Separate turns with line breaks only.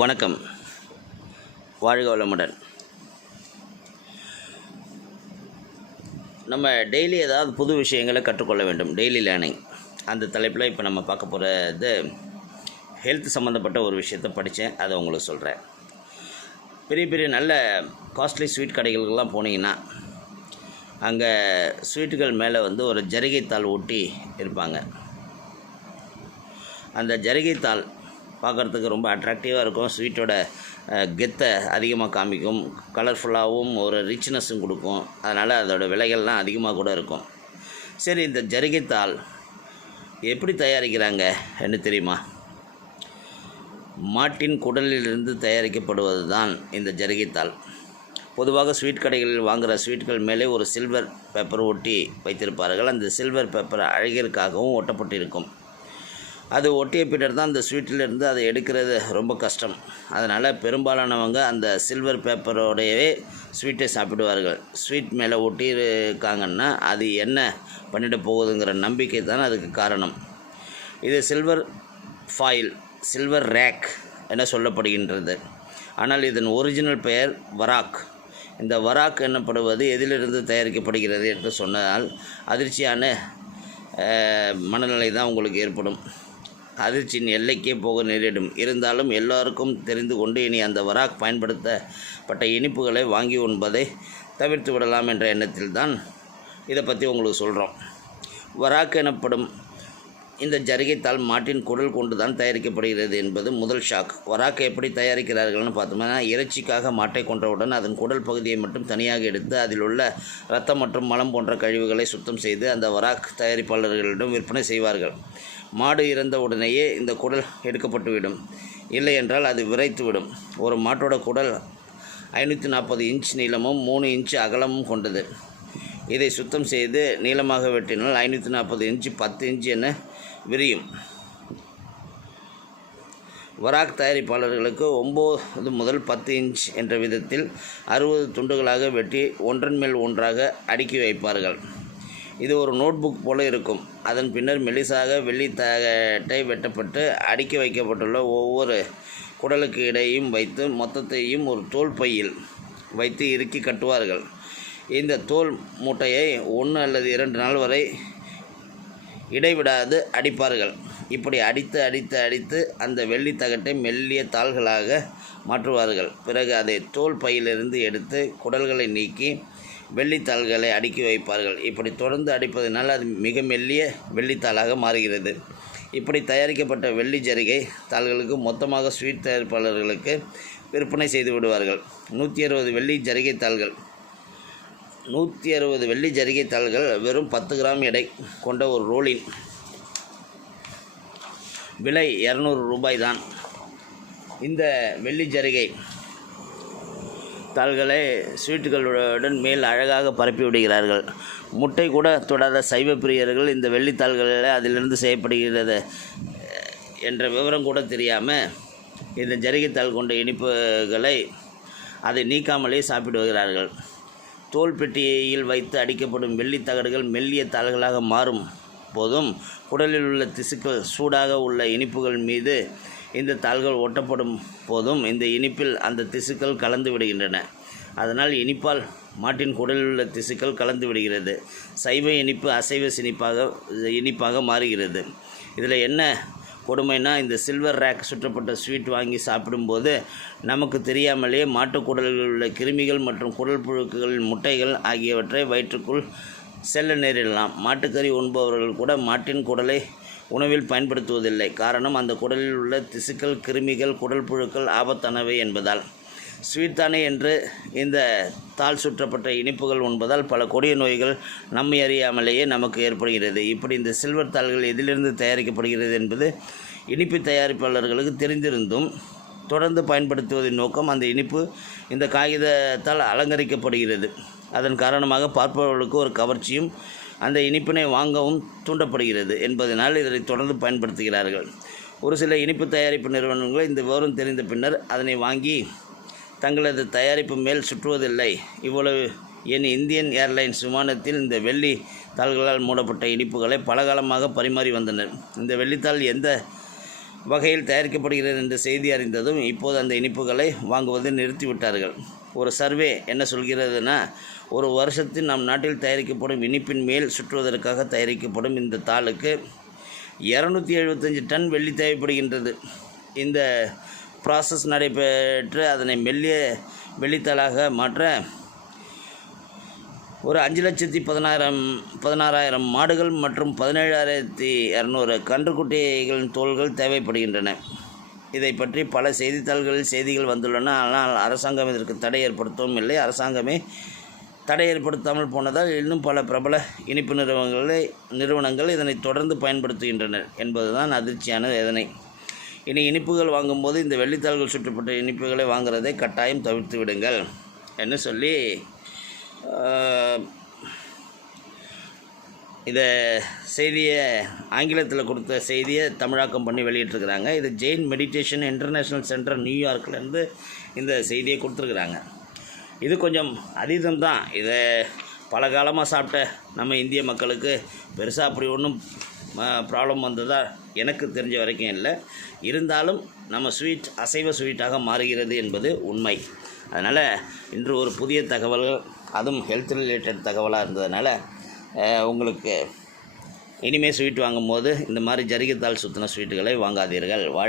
வணக்கம். வாழ்க வளமுடன். நம்ம டெய்லி ஏதாவது புது விஷயங்களை கற்றுக்கொள்ள வேண்டும். டெய்லி லேர்னிங் அந்த தலைப்பில் இப்போ நம்ம பார்க்க போகிறது ஹெல்த் சம்மந்தப்பட்ட ஒரு விஷயத்தை படித்தேன். அதை உங்களுக்கு சொல்கிறேன். பெரிய பெரிய நல்ல காஸ்ட்லி ஸ்வீட் கடைகளுக்கெல்லாம் போனீங்கன்னா அங்கே ஸ்வீட்டுகள் மேலே வந்து ஒரு ஜரிகைத்தாள் ஒட்டி இருப்பாங்க. அந்த ஜரிகைத்தாள் பார்க்குறதுக்கு ரொம்ப அட்ராக்டிவாக இருக்கும். ஸ்வீட்டோட கெத்தை அதிகமாக காமிக்கும். கலர்ஃபுல்லாகவும் ஒரு ரிச்னஸும் கொடுக்கும். அதனால் அதோட விலைகள்லாம் அதிகமாக கூட இருக்கும். சரி இந்த ஜரிகைத்தாள் எப்படி தயாரிக்கிறாங்க என்ன தெரியுமா? மாட்டின் குடலிலிருந்து தயாரிக்கப்படுவது தான் இந்த ஜரிகைத்தாள். பொதுவாக ஸ்வீட் கடைகளில் வாங்குகிற ஸ்வீட்கள் மேலே ஒரு சில்வர் பேப்பர் ஒட்டி வைத்திருப்பார்கள். அந்த சில்வர் பேப்பர் அழகிற்காகவும் ஒட்டப்பட்டிருக்கும் அது ஒட்டிய பின்னர் தான் அந்த ஸ்வீட்டிலிருந்து அதை எடுக்கிறது ரொம்ப கஷ்டம். அதனால் பெரும்பாலானவங்க அந்த சில்வர் பேப்பரோடையவே ஸ்வீட்டை சாப்பிடுவார்கள். ஸ்வீட் மேலே ஒட்டியிருக்காங்கன்னா அது என்ன பண்ணிட போகுதுங்கிற நம்பிக்கை தான் அதுக்கு காரணம். இது சில்வர் ஃபாயில் சில்வர் ரேக் என சொல்லப்படுகின்றது. ஆனால் இதன் ஒரிஜினல் பெயர் வராக். இந்த வராக் எனப்படுவது எதிலிருந்து தயாரிக்கப்படுகிறது என்று சொன்னால் அதிர்ச்சியான மனநிலை தான் உங்களுக்கு ஏற்படும். அதிர்ச்சியின் எல்லைக்கே போக நேரிடும். இருந்தாலும் எல்லோருக்கும் தெரிந்து கொண்டு இனி அந்த வராக் பயன்படுத்தப்பட்ட இனிப்புகளை வாங்கி உண்பதை தவிர்த்து விடலாம் என்ற எண்ணத்தில் தான் இதை பற்றி உங்களுக்கு சொல்கிறோம் வராக் எனப்படும் இந்த ஜரிகைத்தாள் மாட்டின் குடல் கொண்டு தான் தயாரிக்கப்படுகிறது என்பது முதல் ஷாக் வராக்கை எப்படி தயாரிக்கிறார்கள்னு பார்த்தோம்னா இறைச்சிக்காக மாட்டை கொன்றவுடன் அதன் குடல் பகுதியை மட்டும் தனியாக எடுத்து அதில் உள்ள ரத்தம் மற்றும் மலம் போன்ற கழிவுகளை சுத்தம் செய்து அந்த வராக் தயாரிப்பாளர்களிடம் விற்பனை செய்வார்கள். மாடு இறந்த உடனேயே இந்த குடல் எடுக்கப்பட்டுவிடும். இல்லை என்றால் அது விரைத்துவிடும். ஒரு மாட்டோட குடல் ஐநூற்றி நாற்பது இன்ச் நீளமும் மூணு இன்ச் அகலமும் கொண்டது. இதை சுத்தம் செய்து நீளமாக வெட்டினால் ஐநூற்றி நாற்பது இன்ச்சு பத்து இன்ச்சு என விரியும். வராக் தயாரிப்பாளர்களுக்கு ஒம்பது முதல் பத்து இன்ச் என்ற விதத்தில் அறுபது துண்டுகளாக வெட்டி ஒன்றன் மேல் ஒன்றாக அடுக்கி வைப்பார்கள். இது ஒரு நோட்புக் போல இருக்கும். அதன் பின்னர் மெலிசாக வெள்ளி தகட்டை வெட்டப்பட்டு அடுக்கி வைக்கப்பட்டுள்ள ஒவ்வொரு குடலுக்கு இடையும் வைத்து மொத்தத்தையும் ஒரு தோல் பையில் வைத்து இறுக்கி கட்டுவார்கள். இந்த தோல் மூட்டையை ஒன்று அல்லது இரண்டு நாள் வரை இடைவிடாது அடிப்பார்கள். இப்படி அடித்து அடித்து அடித்து அந்த வெள்ளி தகட்டை மெல்லிய தாள்களாக மாற்றுவார்கள். பிறகு அதை தோல் பையிலிருந்து எடுத்து குடல்களை நீக்கி வெள்ளித்தாள்களை அடுக்கி வைப்பார்கள். இப்படி தொடர்ந்து அடிப்பதனால் அது மிக மெல்லிய வெள்ளித்தாளாக மாறுகிறது. இப்படி தயாரிக்கப்பட்ட வெள்ளி ஜரிகை தாள்களுக்கு மொத்தமாக ஸ்வீட் தயாரிப்பாளர்களுக்கு விற்பனை செய்து விடுவார்கள். நூற்றி அறுபது வெள்ளி ஜரிகை தாள்கள். நூற்றி அறுபது வெள்ளி ஜரிகை தாள்கள் வெறும் பத்து கிராம் எடை கொண்ட ஒரு ரோலின். விலை இரநூறு ரூபாய் தான் இந்த வெள்ளி ஜரிகை தாள்களை ஸ்வீட்டுகளுடன் மேல் அழகாக பரப்பி விடுகிறார்கள். முட்டை கூட தொடாத சைவ பிரியர்கள் இந்த வெள்ளித்தாள்களில் அதிலிருந்து செய்யப்படுகிறது என்ற விவரம் கூட தெரியாமல் இந்த ஜரிகைத்தாள் கொண்ட இனிப்புகளை அதை நீக்காமலே சாப்பிடுகிறார்கள் தோல் பெட்டியில் வைத்து அடிக்கப்படும் வெள்ளித் தகடுகள் மெல்லிய தாள்களாக மாறும் போதும் குடலில் உள்ள திசுக்கள் சூடாக உள்ள இனிப்புகள் மீது இந்த தாள்கள் ஒட்டப்படும் போதும் இந்த இனிப்பில் அந்த திசுக்கள் கலந்து விடுகின்றன. அதனால் இனிப்பால் மாட்டின் குடலில் உள்ள திசுக்கள் கலந்து விடுகிறது. சைவ இனிப்பு அசைவ சினிப்பாக இனிப்பாக மாறுகிறது. இதில் என்ன கொடுமைனா இந்த சில்வர் ரேக் சுற்றப்பட்ட ஸ்வீட் வாங்கி சாப்பிடும்போது நமக்கு தெரியாமலேயே மாட்டுக்குடலில் உள்ள கிருமிகள் மற்றும் குடல் புழுக்குகளின் முட்டைகள் ஆகியவற்றை வயிற்றுக்குள் செல்ல நேரிடலாம். மாட்டுக்கறி உண்பவர்கள் கூட மாட்டின் குடலை உணவில் பயன்படுத்துவதில்லை. காரணம் அந்த குடலில் உள்ள திசுக்கள் கிருமிகள் குடல் புழுக்கள் ஆபத்தானவை என்பதால். ஸ்வீட் தானே என்று இந்த தாள் சுற்றப்பட்ட இனிப்புகள் உண்பதால் பல கொடிய நோய்கள் நம்மை அறியாமலேயே நமக்கு ஏற்படுகிறது. இப்படி இந்த சில்வர் தாள்கள் எதிலிருந்து தயாரிக்கப்படுகிறது என்பது இனிப்பு தயாரிப்பாளர்களுக்கு தெரிந்திருந்தும் தொடர்ந்து பயன்படுத்துவதன் நோக்கம் அந்த இனிப்பு இந்த காகிதத்தால் அலங்கரிக்கப்படுகிறது. அதன் காரணமாக பார்ப்பவர்களுக்கு ஒரு கவர்ச்சியும் அந்த இனிப்பினை வாங்கவும் தூண்டப்படுகிறது என்பதனால் இதனை தொடர்ந்து பயன்படுத்துகிறார்கள். ஒரு சில இனிப்பு தயாரிப்பு நிறுவனங்கள் இந்த விவரம் தெரிந்த பின்னர் அதனை வாங்கி தங்களது தயாரிப்பு மேல் சுற்றுவதில்லை. இவ்வளவு என் இந்தியன் ஏர்லைன்ஸ் விமானத்தில் இந்த வெள்ளி தாள்களால் மூடப்பட்ட இனிப்புகளை பலகாலமாக பரிமாறி வந்தனர். இந்த வெள்ளித்தாள் எந்த வகையில் தயாரிக்கப்படுகிறது என்ற செய்தி அறிந்ததும் இப்போது அந்த இனிப்புகளை வாங்குவதை நிறுத்திவிட்டார்கள். ஒரு சர்வே என்ன சொல்கிறதுனா ஒரு வருஷத்தில் நம் நாட்டில் தயாரிக்கப்படும் இனிப்பின் மேல் சுற்றுவதற்காக தயாரிக்கப்படும் இந்த தாளுக்கு இரநூத்தி எழுபத்தஞ்சு டன் வெள்ளி தேவைப்படுகின்றது. இந்த ப்ராசஸ் நடைபெற்று அதனை மெல்லிய வெள்ளித்தாளாக மாற்ற ஒரு அஞ்சு லட்சத்தி பதினாயிரம் பதினாறாயிரம் மாடுகள் மற்றும் பதினேழாயிரத்தி இரநூறு கன்றுக்குட்டிகளின் தோள்கள் தேவைப்படுகின்றன. இதை பற்றி பல செய்தித்தாள்களில் செய்திகள் வந்துள்ளன. ஆனால் அரசாங்கம் இதற்கு தடை ஏற்படுத்தவும் இல்லை. அரசாங்கமே தடை ஏற்படுத்தாமல் போனதால் இன்னும் பல பிரபல இனிப்பு நிறுவனங்களை நிறுவனங்கள் இதனை தொடர்ந்து பயன்படுத்துகின்றனர் என்பதுதான் அதிர்ச்சியான வேதனை. இனி இனிப்புகள் வாங்கும்போது இந்த வெள்ளித்தாள்கள் சுற்றப்பட்ட இனிப்புகளை வாங்குறதை கட்டாயம் தவிர்த்து விடுங்கள். என்று சொல்லி இதை செய்தியை ஆங்கிலத்தில் கொடுத்த செய்தியை தமிழாக்கம் பண்ணி வெளியிட்டிருக்கிறாங்க. இது ஜெயின் மெடிடேஷன் இன்டர்நேஷ்னல் சென்டர் நியூயார்க்லேருந்து இந்த செய்தியை கொடுத்துருக்குறாங்க. இது கொஞ்சம் அதீதம் தான் இதை பல காலமாக சாப்பிட்ட நம்ம இந்திய மக்களுக்கு பெருசாக அப்படி ஒன்றும் ப்ராப்ளம் வந்ததாக எனக்கு தெரிஞ்ச வரைக்கும் இல்லை. இருந்தாலும் நம்ம ஸ்வீட் அசைவ ஸ்வீட்டாக மாறுகிறது என்பது உண்மை. அதனால் இன்று ஒரு புதிய தகவல்கள் அதுவும் ஹெல்த் ரிலேட்டட் தகவலாக இருந்ததுனால உங்களுக்கு இனிமேல் ஸ்வீட் வாங்கும்போது இந்த மாதிரி ஜரிகத்தால் சுற்றின ஸ்வீட்டுகளை வாங்காதீர்கள். வாழ்